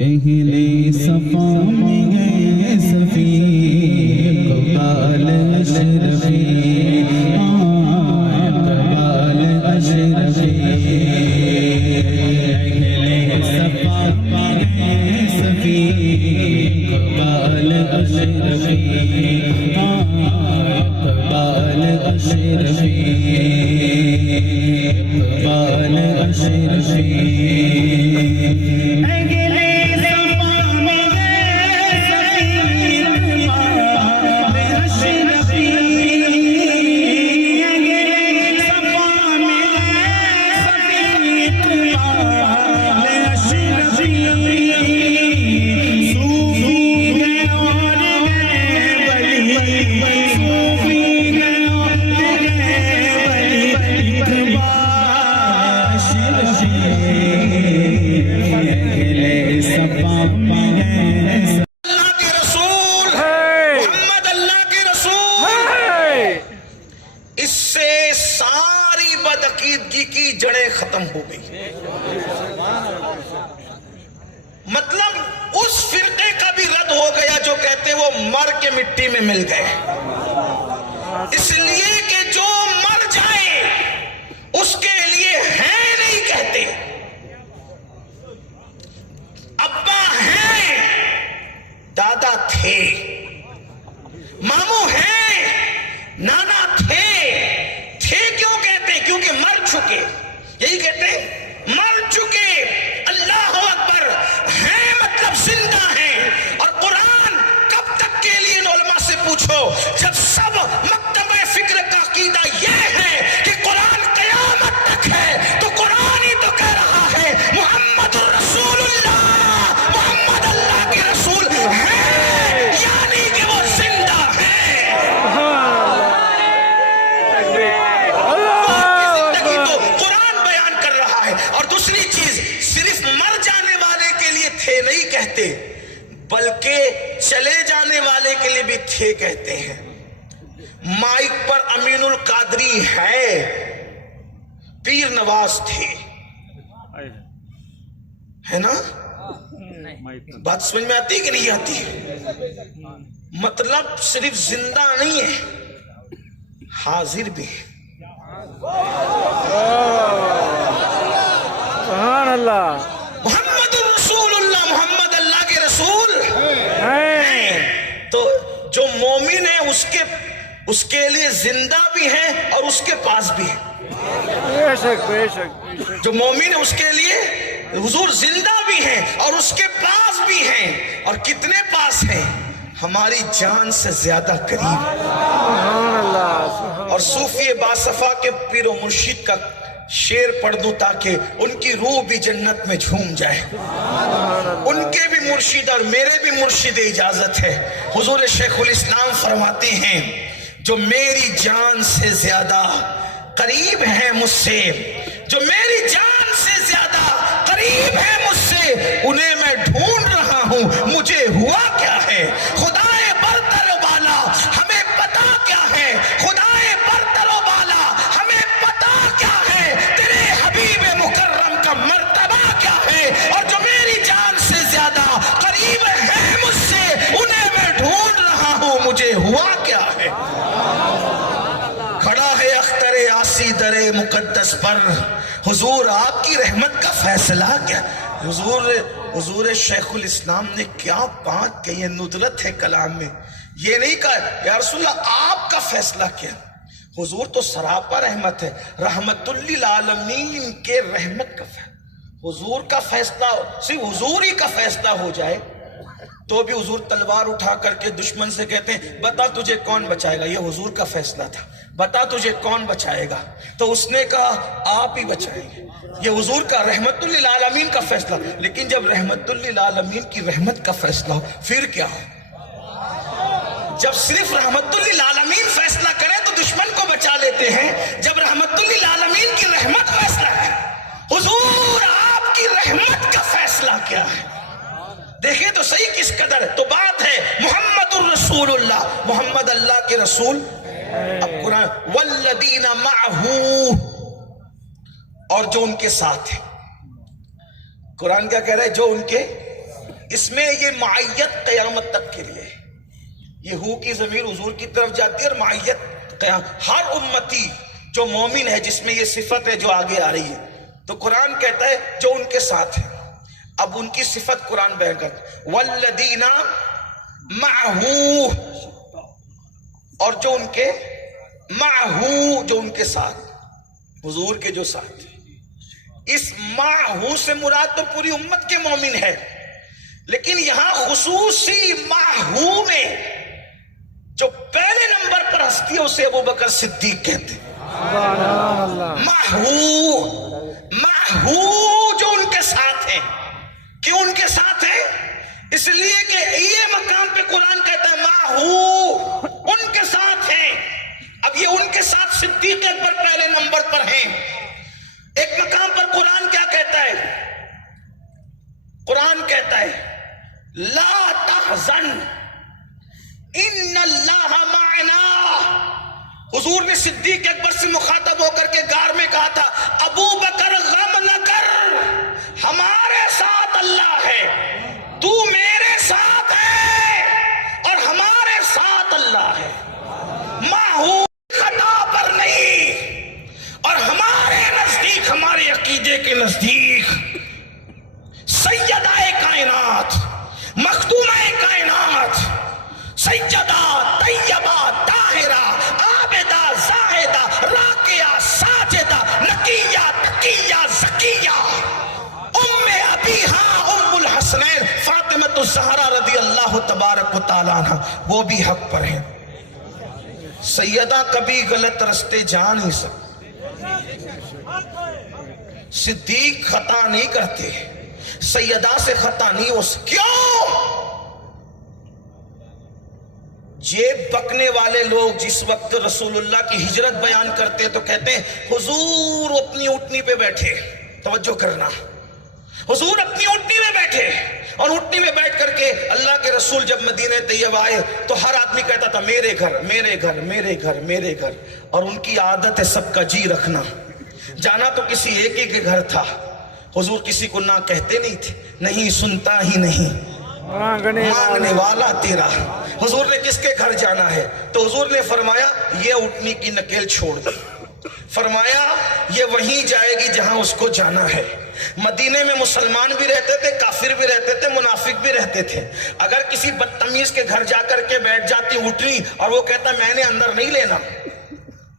اہل صفا میں گئے صفی اقبال اشرفی اقبال اشرفی اہل صفا میں گئے صفی اقبال اشرفی اقبال اشرفی اقبال اشرفی ختم ہو گئی. مطلب اس فرقے کا بھی رد ہو گیا جو کہتے وہ مر کے مٹی میں مل گئے. اس لیے کہ جو مر جائے اس کے لیے ہے نہیں کہتے. ابا ہیں، دادا تھے، ماموں ہیں، نانا تھے کیوں کہتے؟ کیونکہ مر چکے. یہی کہتے ہیں مر چکے. اللہ اکبر. ہیں مطلب زندہ ہیں. اور قرآن کب تک کے لیے علماء سے پوچھو جب سب مکتبہ فکر کا عقیدہ یہ ہے کہ قرآن قیامت تک ہے تو قرآن ہی تو کہہ رہا ہے محمد رسول اللہ، محمد اللہ کے رسول ہیں، یعنی کہ وہ زندہ ہیں. نہیں کہتے بلکہ چلے جانے والے کے لیے بھی تھے کہتے ہیں. مائک پر امین القادری ہے، پیر نواز تھے، ہے نا؟ بات سمجھ میں آتی کہ نہیں آتی؟ مطلب صرف زندہ نہیں ہے، حاضر بھی ہے. سبحان اللہ. محمد رسول اللہ، محمد اللہ کے رسول ہیں. تو جو مومن ہے اس کے لیے زندہ بھی ہے اور اس کے پاس بھی ہے. بے شک بے شک. جو مومن ہے اس کے لیے حضور زندہ بھی ہیں اور اس کے پاس بھی ہیں. اور کتنے پاس ہیں؟ ہماری جان سے زیادہ قریب. سبحان اللہ. اور صوفی باصفا کے پیر و مرشد کا شعر پڑھ دوں تاکہ ان کی روح بھی جنت میں جھوم جائے. ان کے بھی مرشد اور میرے بھی مرشد اجازت ہے. حضور شیخ الاسلام فرماتے ہیں جو میری جان سے زیادہ قریب ہے مجھ سے، جو میری جان سے زیادہ قریب ہے مجھ سے، انہیں میں ڈھونڈ رہا ہوں، مجھے ہوا کیا ہے. خدائے برتر والا ہمیں پتا کیا ہے، خدائے برتر والا ہمیں پتا کیا ہے، تیرے حبیب مکرم کا مرتبہ کیا ہے. اور جو میری جان سے زیادہ قریب ہے مجھ سے، انہیں میں ڈھونڈ رہا ہوں، مجھے ہوا کیا ہے. کھڑا ہے اختر آسی در مقدس پر، حضور آپ کی رحمت کا فیصلہ کیا. حضور شیخ الاسلام نے کیا بات کہی ہے، ندرت ہے کلام میں. یہ نہیں کہا یا رسول اللہ آپ کا فیصلہ کیا. حضور تو سراپا رحمت ہے، رحمت للعالمین کے رحمت کا فیصلہ. حضور کا فیصلہ صرف حضور ہی کا فیصلہ ہو جائے تو بھی حضور تلوار اٹھا کر کے دشمن سے کہتے ہیں بتا تجھے کون بچائے گا. یہ حضور کا فیصلہ تھا، بتا تجھے کون بچائے گا، تو اس نے کہا آپ ہی بچائیں گے. یہ حضور کا رحمت للعالمین کا فیصلہ. لیکن جب رحمت للعالمین کی رحمت کا فیصلہ ہو پھر کیا ہو. جب صرف رحمت للعالمین فیصلہ کرے تو دشمن کو بچا لیتے ہیں، جب رحمت للعالمین کی رحمت فیصلہ ہے. حضور آپ کی رحمت کا فیصلہ کیا ہے. دیکھیں تو صحیح کس قدر. تو بات ہے محمد الرسول اللہ، محمد اللہ کے رسول. اب قرآن والذین معہ، اور جو ان کے ساتھ ہے. قرآن کیا کہہ رہا ہے؟ جو ان کے، اس میں یہ معیت قیامت تک کے لیے. یہ ہو کی ضمیر حضور کی طرف جاتی ہے اور معیت ہر امتی جو مومن ہے جس میں یہ صفت ہے جو آگے آ رہی ہے. تو قرآن کہتا ہے جو ان کے ساتھ ہے. اب ان کی صفت قرآن بیان کرتا ہے والذین معہ، اور جو ان کے معہ، جو ان کے ساتھ، حضور کے جو ساتھ. اس معہ سے مراد تو پوری امت کے مومن ہے، لیکن یہاں خصوصی معہ میں جو پہلے نمبر پر ہستی ہے اسے ابو بکر صدیق کہتے ہیں. معہ جو ان کے ساتھ ہیں. کیوں ان کے ساتھ ہیں؟ اس لیے کہ یہ مقام پہ قرآن کہتا ہے معہ، ان کے ساتھ ہیں. اب یہ ان کے ساتھ صدیق اکبر پہلے نمبر پر ہیں. ایک مقام پر قرآن کیا کہتا ہے؟ قرآن کہتا ہے لا تحزن ان اللہ معنا. حضور نے صدیق اکبر سے مخاطب ہو کر کے غار میں کہا تھا ابو بکر غم نہ کر، ہمارے ساتھ اللہ ہے، تو میرے ساتھ ہے اور ہمارے ساتھ اللہ ہے. ماہو خطا پر نہیں، اور ہمارے نزدیک، ہمارے عقیدے کے نزدیک سیدہ کائنات، مخدومہ کائنات، سیدہ طیبہ طاہرہ عابدہ زاہدہ راکعہ ساجدہ نقیہ تقیہ زکیہ ام ابیہا ام الحسنین فاطمۃ الزہرا رضی اللہ تبارک و تعالیٰ عنہ، وہ بھی حق پر ہیں. سیدہ کبھی غلط رستے جا نہیں سکتے. صدیق خطا نہیں کرتے، سیدہ سے خطا نہیں ہو سکتی. کیوں؟ جیب بکنے والے لوگ جس وقت رسول اللہ کی ہجرت بیان کرتے تو کہتے ہیں حضور اپنی اونٹنی پہ بیٹھے. توجہ کرنا، حضور اپنی اونٹنی میں بیٹھے، اور اونٹنی میں بیٹھ کر کے اللہ کے رسول جب مدینہ طیبہ آئے تو ہر آدمی کہتا تھا میرے گھر میرے گھر میرے گھر میرے گھر. اور ان کی عادت ہے سب کا جی رکھنا. جانا تو کسی ایک ہی کے گھر تھا. حضور کسی کو نہ کہتے نہیں تھے، نہیں سنتا ہی نہیں مانگنے والا تیرا. حضور نے کس کے گھر جانا ہے تو حضور نے فرمایا یہ اونٹنی کی نکیل چھوڑ دی. فرمایا یہ وہیں جائے گی جہاں اس کو جانا ہے. مدینے میں مسلمان بھی رہتے تھے، کافر بھی رہتے تھے، منافق بھی رہتے تھے. اگر کسی بدتمیز کے گھر جا کر کے بیٹھ جاتی اونٹنی اور وہ کہتا میں نے اندر نہیں لینا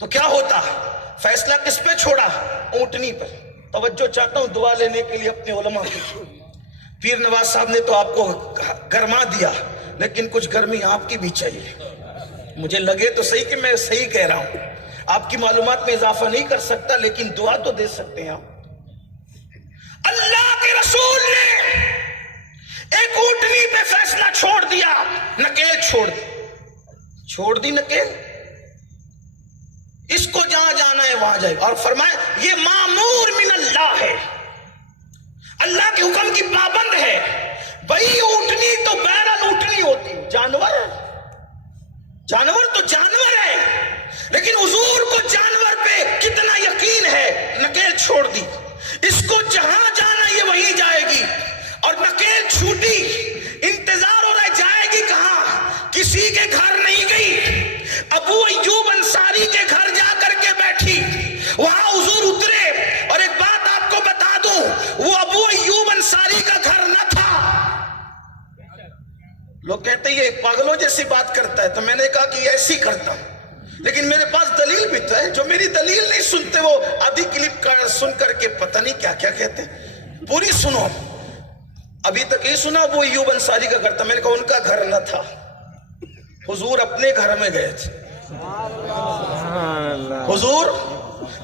تو کیا ہوتا؟ فیصلہ کس پہ چھوڑا؟ اونٹنی پر. توجہ چاہتا ہوں دعا لینے کے لیے اپنے علماء کی. پیر نواز صاحب نے تو آپ کو گرما دیا، لیکن کچھ گرمی آپ کی بھی چاہیے. مجھے لگے تو صحیح کہ میں صحیح کہہ رہا ہوں. آپ کی معلومات میں اضافہ نہیں کر سکتا، لیکن دعا تو دے سکتے ہیں آپ۔ اللہ کے رسول نے ایک اونٹنی پہ فیصلہ چھوڑ دیا، نکیل چھوڑ دی نکیل، اس کو جہاں جانا ہے وہاں جائے، اور فرمایا یہ مامور من اللہ ہے، اللہ کے حکم کی پابند ہے۔ بھئی اونٹنی تو بہرحال اونٹنی ہوتی، جانور ہے، جانور تو جانور ہے، لیکن حضور کو جانور پہ کتنا یقین ہے، نکیل چھوڑ دی، اس کو جہاں جانا یہ وہیں جائے گی، اور نکیل چھوٹی، انتظار ہو رہا ہے جائے گی کہاں، کسی کے گھر نہیں گئی، ابو ایوب انصاری کے گھر جا کر کے بیٹھی، وہاں حضور اترے، اور ایک بات آپ کو بتا دوں، وہ ابو ایوب انصاری کا گھر نہ تھا۔ لوگ کہتے ہیں یہ پاگلوں جیسی بات کرتا ہے، تو میں نے کہا کہ یہ ایسی کرتا ہوں، لیکن میرے پاس دلیل بھی تو ہے، جو میری دلیل نہیں سنتے وہ آدھی کلپ سن کر کے پتہ نہیں کیا کیا کہتے ہیں، پوری سنو۔ ابھی تک یہ سنا وہ ایوب انصاری کا گھر تھا، میں نے کہا ان کا گھر نہ تھا، حضور اپنے گھر میں گئے تھے، حضور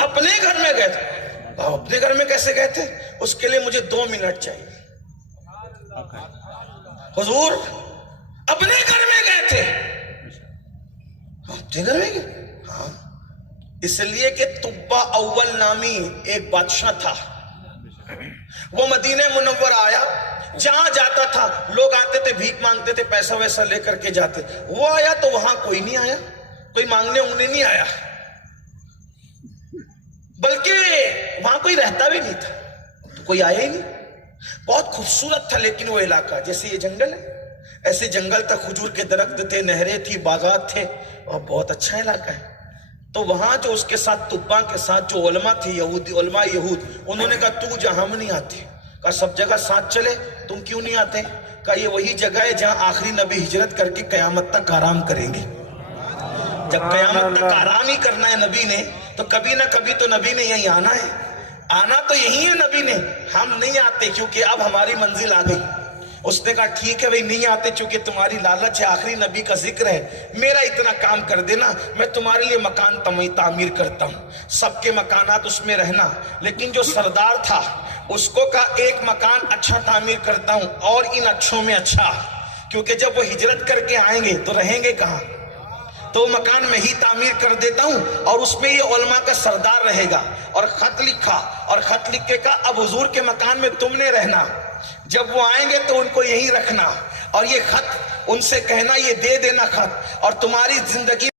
اپنے گھر میں گئے تھے۔ اپنے گھر میں کیسے گئے تھے؟ اس کے لیے مجھے 2 منٹ چاہیے۔ حضور اپنے گھر میں گئے تھے، اپنے گھر میں گئے، ہاں، اس لیے کہ طبہ اول نامی ایک بادشاہ تھا، وہ مدینہ منور آیا، جہاں جاتا تھا لوگ آتے تھے بھیک مانگتے تھے، پیسہ ویسا لے کر کے جاتے، وہ آیا تو وہاں کوئی نہیں آیا، کوئی مانگنے انہیں نہیں آیا، بلکہ وہاں کوئی رہتا بھی نہیں تھا، تو کوئی آیا ہی نہیں۔ بہت خوبصورت تھا لیکن وہ علاقہ، جیسے یہ جنگل ہے ایسے جنگل تک، کھجور کے درخت تھے، نہریں تھی، باغات تھے، اور بہت اچھا علاقہ ہے۔ تو وہاں جو اس کے ساتھ طباء کے ساتھ جو علماء تھی، علماء یہود، انہوں نے کہا تو جہاں ہم نہیں آتے، کہا سب جگہ ساتھ چلے، تم کیوں نہیں آتے؟ کہا یہ وہی جگہ ہے جہاں آخری نبی ہجرت کر کے قیامت تک آرام کریں گے۔ جب قیامت تک آرام ہی کرنا ہے نبی نے، تو کبھی نہ کبھی تو نبی نے یہیں آنا ہے، آنا تو یہی ہے نبی نے، ہم نہیں آتے کیونکہ اب ہماری منزل آ گئی۔ اس نے کہا ٹھیک ہے بھئی نہیں آتے چونکہ تمہاری لالچ ہے، آخری نبی کا ذکر ہے، میرا اتنا کام کر دینا، میں تمہارے لیے مکان تعمیر کرتا ہوں، سب کے مکانات اس میں رہنا۔ لیکن جو سردار تھا اس کو کہا ایک مکان اچھا تعمیر کرتا ہوں، اور ان اچھوں میں اچھا، کیونکہ جب وہ ہجرت کر کے آئیں گے تو رہیں گے کہاں، تو مکان میں ہی تعمیر کر دیتا ہوں، اور اس میں یہ علماء کا سردار رہے گا۔ اور خط لکھا، اور خط لکھ کے کہا اب حضور کے مکان میں تم نے رہنا، جب وہ آئیں گے تو ان کو یہی رکھنا، اور یہ خط ان سے کہنا یہ دے دینا خط، اور تمہاری زندگی